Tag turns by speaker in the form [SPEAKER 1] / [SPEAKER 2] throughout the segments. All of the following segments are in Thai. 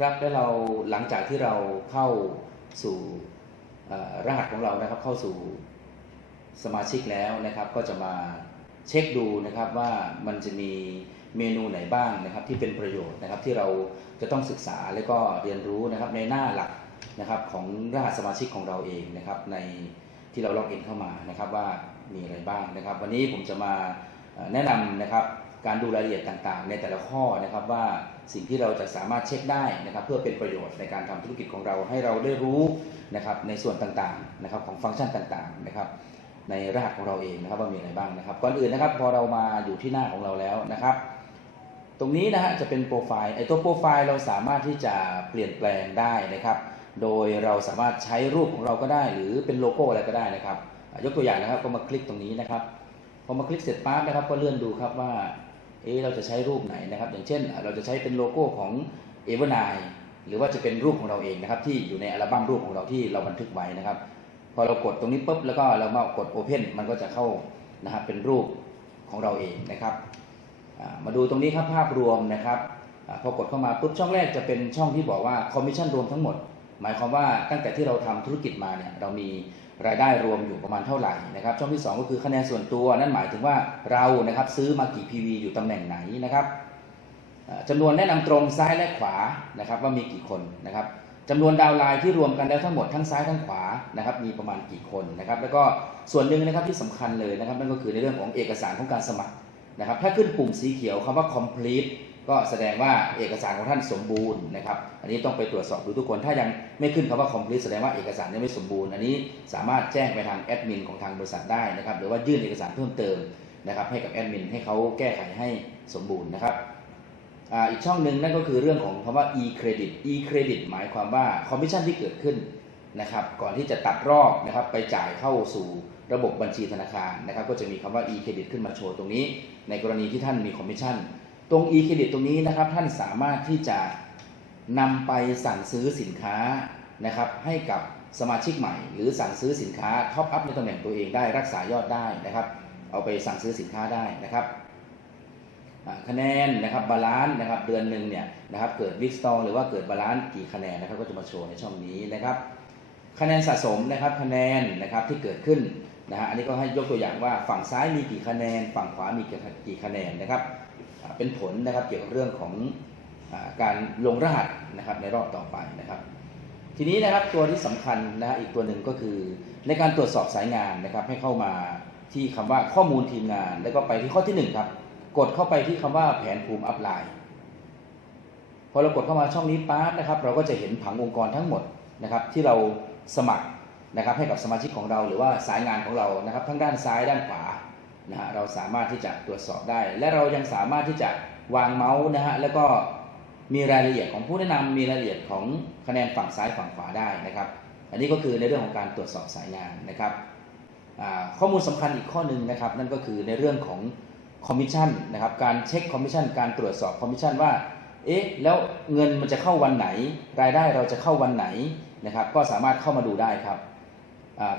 [SPEAKER 1] ครับแล้วเราหลังจากที่เราเข้าสู่รหัสของเรานะครับเข้าสู่สมาชิกแล้วนะครับ ก็จะมาเช็คดูนะครับว่ามันจะมีเมนูไหนบ้างนะครับที่เป็นประโยชน์นะครับที่เราจะต้องศึกษาและก็เรียนรู้นะครับในหน้าหลักนะครับของรหัสสมาชิกของเราเองนะครับในที่เราล็อกอินเข้ามานะครับว่ามีอะไรบ้างนะครับ วันนี้ผมจะมาแนะนำนะครับการดูรายละเอียดต่างๆ ในแต่ละข้อนะครับว่า สิ่งที่เราจะสามารถเช็คได้นะครับเพื่อเป็นประโยชน์ในการทำธุรกิจของเราให้เราได้รู้นะครับในส่วนต่างๆนะครับของฟังก์ชันต่างๆนะครับในรหัสของเราเองนะครับว่ามีอะไรบ้างนะครับก่อนอื่นนะครับพอเรามาอยู่ที่หน้าของเราแล้วนะครับ ตรงนี้นะฮะจะเป็นโปรไฟล์ไอ้ตัวโปรไฟล์เราสามารถที่จะเปลี่ยนแปลงได้นะครับ โดยเราสามารถใช้รูปของเราก็ได้ หรือเป็นโลโก้อะไรก็ได้นะครับ ยกตัวอย่างนะครับก็มาคลิกตรงนี้นะครับพอมาคลิกเสร็จปั๊บนะครับก็เลื่อนดูครับว่า เอ๊ะเราจะใช้รูปไหนนะครับ อย่างเช่น เราจะใช้เป็นโลโก้ของเอเวอร์ไนหรือว่าจะเป็นรูปของเราเองนะครับ ที่อยู่ในอัลบั้มรูปของเราที่เราบันทึกไว้นะครับ พอเรากดตรงนี้ปุ๊บแล้วก็เรามากด Open มันก็จะเข้านะครับเป็นรูปของเราเองนะครับมาดูตรงนี้ครับภาพรวมนะครับอพอกดเข้ามาปุ๊บช่องแรกจะเป็นช่องที่บอกว่าคอมมิชชั่นรวมทั้งหมด หมายความว่าตั้งแต่ที่เราทำธุรกิจมาเนี่ยเรามี รายได้รวมอยู่ประมาณเท่าไหร่นะครับช่องที่ 2 ก็คือคะแนนส่วนตัวนั่นหมายถึงว่าเรานะครับซื้อมากี่ PV อยู่ตำแหน่งไหนนะครับจำนวนแนะนำตรงซ้ายและขวานะครับว่ามีกี่คนนะครับจำนวนดาวไลน์ที่รวมกันแล้วทั้งหมดทั้งซ้ายทั้งขวานะครับมีประมาณกี่คนนะครับแล้วก็ส่วนหนึ่งนะครับที่สำคัญเลยนะครับนั่นก็คือในเรื่องของเอกสารของการสมัครนะครับถ้าขึ้นปุ่มสีเขียวคำว่า complete ก็แสดงว่าเอกสารของท่านสมบูรณ์นะครับ อันนี้ต้องไปตรวจสอบดูทุกคน ถ้ายังไม่ขึ้นคำว่า complete แสดงว่าเอกสารยังไม่สมบูรณ์ อันนี้สามารถแจ้งไปทางแอดมินของทางบริษัทได้นะครับ หรือว่ายื่นเอกสารเพิ่มเติมนะครับให้กับแอดมินให้เขาแก้ไขให้สมบูรณ์นะครับอ่าอีกช่องหนึ่งนั่นก็คือเรื่องของคำว่า e credit e credit หมายความว่าคอมมิชชั่นที่เกิดขึ้นนะครับก่อนที่จะตัดรอบนะครับไปจ่ายเข้าสู่ระบบบัญชีธนาคารนะครับก็จะมีคำว่า e credit ขึ้นมาโชว์ตรงนี้ ในกรณีที่ท่านมีคอมมิชชั่น ตรง e credit ตรงนี้นะครับท่านสามารถที่จะนำไปสั่งซื้อสินค้านะครับให้กับสมาชิกใหม่ หรือสั่งซื้อสินค้าท็อปอัพในตำแหน่งตัวเองได้รักษายอดได้นะครับ เอาไปสั่งซื้อสินค้าได้นะครับคะแนนนะครับบาลานซ์นะครับเดือนหนึ่งเนี่ยนะครับเกิดวิกสตองหรือว่าเกิดบาลานซ์กี่คะแนนนะครับก็จะมาโชว์ในช่องนี้นะครับคะแนนสะสมนะครับคะแนนนะครับที่เกิดขึ้นนะฮะอันนี้ก็ให้ยกตัวอย่างว่าฝั่งซ้ายมีกี่คะแนน ฝั่งขวามีกี่คะแนนนะครับ เป็นผลนะครับเกี่ยวกับเรื่องของอการลงรหัสนะครับในรอบต่อไปนะครับ ทีนี้นะครับตัวที่สำคัญนะฮะอีกตัวหนึ่งก็คือในการตรวจสอบสายงานนะครับ ให้เข้ามาที่คำว่าข้อมูลทีมงาน แล้วก็ไปที่ข้อที่หนึ่งครับกดเข้าไปที่คำว่าแผนภูมิอัพไลน์พอเรากดเข้ามาช่องนี้ปั๊บนะครับ เราก็จะเห็นผังองค์กรทั้งหมดนะครับ ที่เราสมัครนะครับให้กับสมาชิกของเราหรือว่าสายงานของเรานะครับ ทั้งด้านซ้ายด้านขวา นะฮะเราสามารถที่จะตรวจสอบได้ และเรายังสามารถที่จะวางเมาส์นะฮะแล้วก็มีรายละเอียดของผู้แนะนำมีรายละเอียดของคะแนนฝั่งซ้ายฝั่งขวาได้นะครับ อันนี้ก็คือในเรื่องของการตรวจสอบสายงานนะครับข้อมูลสำคัญอีกข้อหนึ่งนะครับ นั่นก็คือในเรื่องของคอมมิชชั่นนะครับการเช็คคอมมิชชั่นการตรวจสอบคอมมิชชั่นว่าเอ๊ะแล้วเงินมันจะเข้าวันไหน รายได้เราจะเข้าวันไหนนะครับ ก็สามารถเข้ามาดูได้ครับ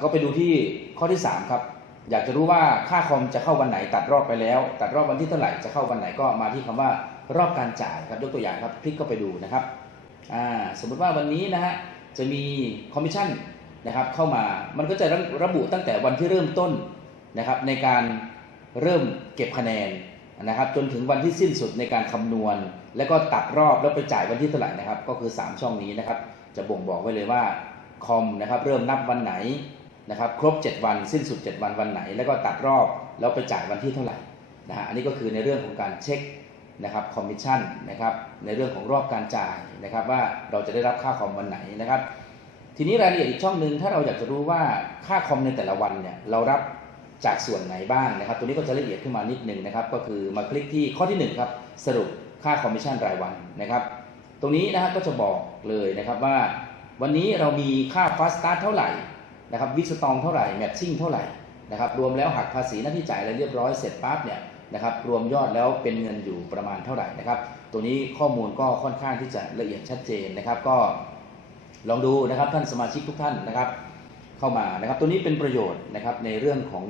[SPEAKER 1] ก็ไปดูที่ข้อที่3ครับ อยากจะรู้ว่าค่าคอมจะเข้าวันไหน ตัดรอบไปแล้ว ตัดรอบวันที่เท่าไหร่จะเข้าวันไหนก็มาที่คำว่ารอบการจ่ายครับยกตัวอย่างครับคลิกเข้าไปดูนะครับอ่าสมมติว่าวันนี้นะฮะจะมีคอมมิชชั่นนะครับเข้ามามันก็จะระระบุตั้งแต่วันที่เริ่มต้นนะครับในการเริ่มเก็บคะแนนนะครับจนถึงวันที่สิ้นสุดในการคำนวณ แล้วก็ตัดรอบแล้วไปจ่ายวันที่เท่าไหร่นะครับ ก็คือ 3 ช่องนี้นะครับ จะบ่งบอกไว้เลยว่าคอมนะครับเริ่มนับวันไหน นะครับครบ 7 วันสิ้นสุด 7 วันวันไหน แล้วก็ตัดรอบแล้วไปจ่ายวันที่เท่าไหร่นะฮะอันนี้ก็คือในเรื่องของการเช็คนะครับคอมมิชชั่นนะครับในเรื่องของรอบการจ่ายนะครับว่าเราจะได้รับค่าคอมวันไหนนะครับ ทีนี้รายละเอียดอีกช่องหนึ่งถ้าเราอยากจะรู้ว่าค่าคอมในแต่ละวันเนี่ยเรารับจากส่วนไหนบ้างนะครับ ตัวนี้ก็จะละเอียดขึ้นมานิดนึงนะครับ ก็คือมาคลิกที่ข้อที่1ครับสรุปค่าคอมมิชชั่นรายวันนะครับ ตรงนี้นะครับก็จะบอกเลยนะครับว่า วันนี้เรามีค่าฟาสตาร์เท่าไหร่ นะครับวิสตองเท่าไหร่แมทชิ่งเท่าไหร่นะครับรวมแล้วหักภาษีหน้าที่จ่ายอะไรเรียบร้อยเสร็จปั๊บเนี่ยนะครับรวมยอดแล้วเป็นเงินอยู่ประมาณเท่าไหร่นะครับตัวนี้ข้อมูลก็ค่อนข้างที่จะละเอียดชัดเจนนะครับก็ลองดูนะครับท่านสมาชิกทุกท่านนะครับ เข้ามานะครับตัวนี้เป็นประโยชน์นะครับในเรื่องของ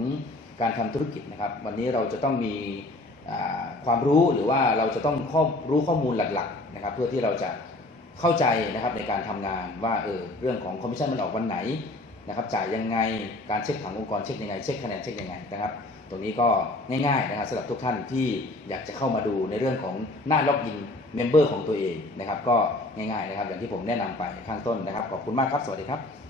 [SPEAKER 1] การทำธุรกิจนะครับ วันนี้เราจะต้องมีความรู้หรือว่าเราจะต้องรู้ข้อมูลหลักๆนะครับเพื่อที่เราจะเข้าใจนะครับในการทำงานว่าเออเรื่องของคอมมิชชั่นมันออกวันไหน นะครับจ่ายยังไงการเช็คผังองค์กรเช็คยังไงเช็คคะแนนเช็คยังไงนะครับตรงนี้ก็ง่ายๆนะครับสำหรับทุกท่านที่อยากจะเข้ามาดูในเรื่องของหน้าล็อกอินเมมเบอร์ของตัวเองนะครับก็ง่ายๆนะครับอย่างที่ผมแนะนำไปข้างต้นนะครับขอบคุณมากครับสวัสดีครับ